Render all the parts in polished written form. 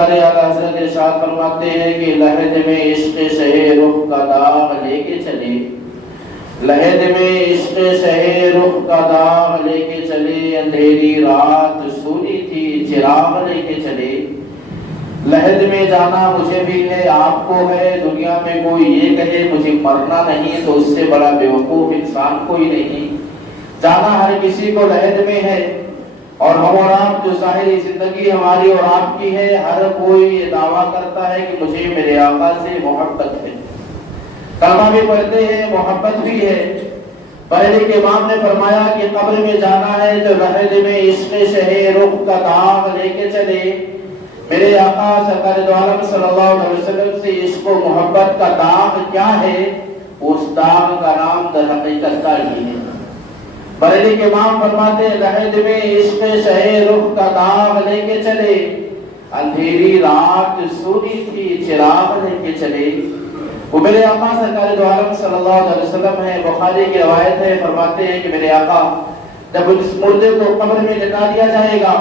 سرکار اعلیٰ حضرت ارشاد فرماتے ہیں کہ لحد میں عشق شہ رخ کا داغ لے کے چلے، لحد میں عشق شہ رخ کا داغ لے کے چلے، اندھیری رات سونی تھی چراغ لے کے چلے۔ لحد میں جانا مجھے بھی ہے، آپ کو ہے، دنیا میں کوئی یہ کہے مجھے مرنا نہیں تو اس سے بڑا بیوقوف انسان کوئی نہیں۔ جانا ہر کسی کو لحد میں ہے، اور ہم اور آپ جو ظاہری زندگی ہماری اور آپ کی ہے، ہر کوئی یہ دعویٰ کرتا ہے کہ مجھے میرے آقا سے محبت ہے، کلمہ بھی پڑھتے ہیں، محبت بھی ہے۔ بریلوی کے امام نے فرمایا کہ قبر میں جانا ہے تو لحد میں عشق شہ رخ کا داغ لے کے چلے۔ میرے آقا سرکار دو عالم صلی اللہ علیہ وسلم سے عشق و محبت کا داغ کیا ہے؟ اس داغ کا نام در حقیقت کا ہی ہے۔ بریلوی کے امام فرماتے ہیں لحد میں عشق شہ رخ کا داغ لے کے چلے، اندھیری رات سونی تھی چراغ لے کے چلے۔ وہ میرے آقا سرکار دو عالم صلی اللہ علیہ وسلم ہے، بخاری کی روایت ہے، فرماتے ہیں کہ میرے آقا جب اس مردے کو قبر میں لٹا دیا جائے گا،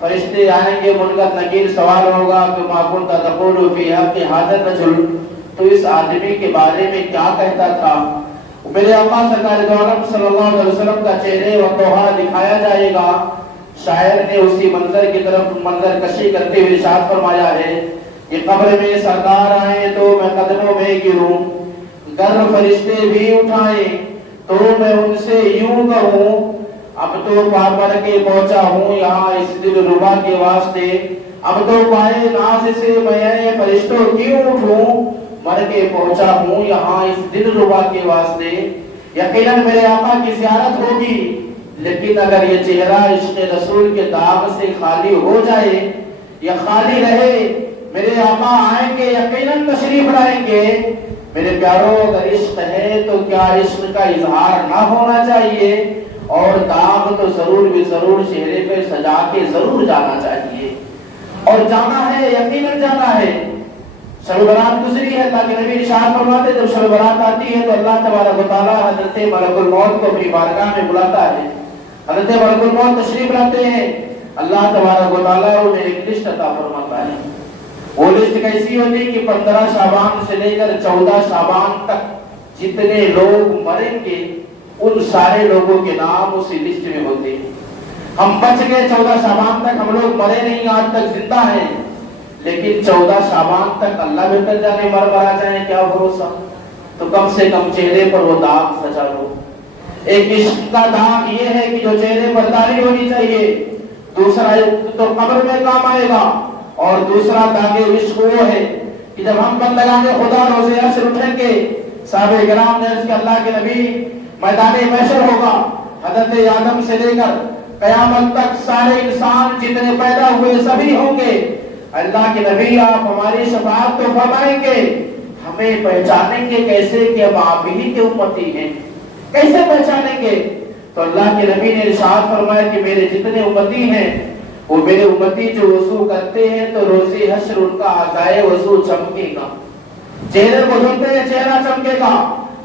فرشتے آئیں گے، منکر نکیر سوال ہوگا کہ ما کنت تقول فی حق ھذا الرجل، تو اس آدمی کے بارے میں کیا کہتا تھا؟ میرے آقا سرکار دو عالم صلی اللہ علیہ وسلم کا چہرے و توحا دکھایا جائے گا۔ شاعر نے اسی منظر کی طرف منظر کشی کرتے ہوئے ارشاد فرمایا ہے کہ قبر میں سردار آئے تو میں قدموں میں گروں، گر فرشتے بھی اٹھائیں تو میں ان سے یوں کہوں اب تو پار کے پہنچا ہوں یہاں اس دل ربا کے واسطے، اب تو پائے ناز سے میں فرشتوں کیوں اٹھوں، مر کے پہنچا ہوں یہاں اس دل ربا کے واسطے۔ یقیناً میرے آقا کی زیارت ہوگی، لیکن اگر یہ چہرہ عشق رسول کے داغ سے خالی ہو جائے یا خالی رہے، میرے آقا آئیں گے، یقیناً تشریف لائیں گے۔ میرے پیاروں، اگر عشق ہے تو کیا عشق کا اظہار نہ ہونا چاہیے؟ اور داغ تو ضرور بھی ضرور چہرے پہ سجا کے ضرور جانا چاہیے، اور جانا ہے، یقیناً جانا ہے۔ شب برات گزری ہے، تاکہ نبی ارشاد فرماتے جب شب برات آتی ہے تو اللہ تبارک و تعالیٰ حضرت ملک الموت کو اپنی بارگاہ میں بلاتا ہے۔ حضرت ملک الموت تشریف لاتے ہیں، اللہ تبارک و تعالیٰ انہیں ایک لسٹ عطا فرماتا ہے۔ وہ لسٹ کیسی ہوتی کہ 15 شعبان سے لے کر 14 شعبان تک جتنے لوگ مریں گے ان سارے لوگوں کے نام اسی لسٹ میں ہوتے ہیں۔ ہم بچ گئے 14 شعبان تک، ہم لوگ مرے نہیں، آج تک زندہ ہیں، لیکن 14 شعبان تک اللہ بہتر جانے مر جائیں، کیا بھروسہ؟ تو کم سے کم چہرے پر وہ داغ سجا لو۔ ایک عشق کا داغ یہ ہے کہ جو چہرے پر داڑھی ہونی چاہیے، دوسرا تو قبر میں کام آئے گا، اور دوسرا داغ عشق وہ ہے کہ جب ہم بندگان خدا روز حشر اٹھیں گے، صحابہ کرام نے عرض کیا اللہ کے نبی میدان محشر ہوگا، حضرت آدم سے لے کر قیامت تک سارے انسان جتنے پیدا ہوئے سبھی ہوں گے، اللہ کے نبی آپ ہماری شفاعت تو فرمائیں گے، ہمیں پہچانیں گے کیسے کہ ہم آپ ہی کے امتی ہیں، کیسے پہچانیں گے؟ تو اللہ کے نبی نے ارشاد فرمایا کہ میرے جتنے امتی ہیں وہ میرے امتی جو وضو کرتے ہیں تو روز حشر ان کا اعضائے وضو چمکے گا، چہرے کو دھلتے ہیں چہرہ چمکے گا،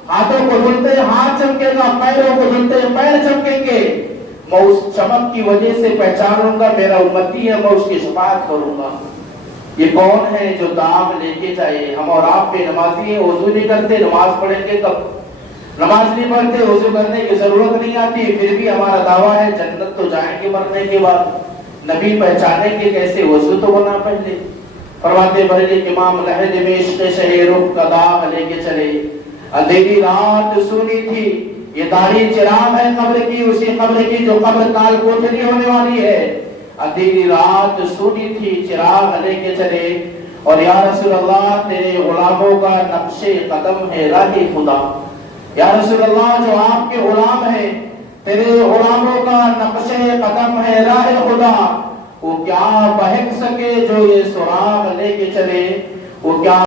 ہاتھوں کو دھلتے ہیں ہاتھ چمکے گا، پیروں کو دھلتے ہیں پیر چمکیں گے۔ میں اس چمک کی وجہ سے پہچانوں گا میرا امتی ہے، میں اس کی شفاعت کروں گا۔ یہ کون ہے جو داغ لے کے جائے؟ ہم اور آپ پہ نمازی ہیں، وضو نہیں کرتے، نماز پڑھیں گے کب؟ نماز نہیں پڑھتے، وضو کرنے کی ضرورت نہیں آتی، پھر بھی ہمارا دعویٰ ہے جنت تو جائیں گے مرنے کے بعد۔ نبی پہچانیں گے کیسے؟ وضو تو ہونا پہلے۔ فرماتے بریلوی کے امام لحد میں عشق شہ رخ کا داغ لے کے چلے، اندھیری رات سونی تھی، یہ داڑھی چراغ ہے قبر کی، اسی قبر کی جو قبر کال کوٹھری ہونے والی ہے۔ اندھیری رات سونی تھی چراغ لے کے چلے، اور یا رسول اللہ تیرے غلاموں کا نقش قدم ہے راہ خدا، یا رسول اللہ جو آپ کے غلام ہیں تیرے غلاموں کا نقش قدم ہے راہ خدا، وہ کیا بہک سکے جو یہ سراغ لے کے چلے، وہ کیا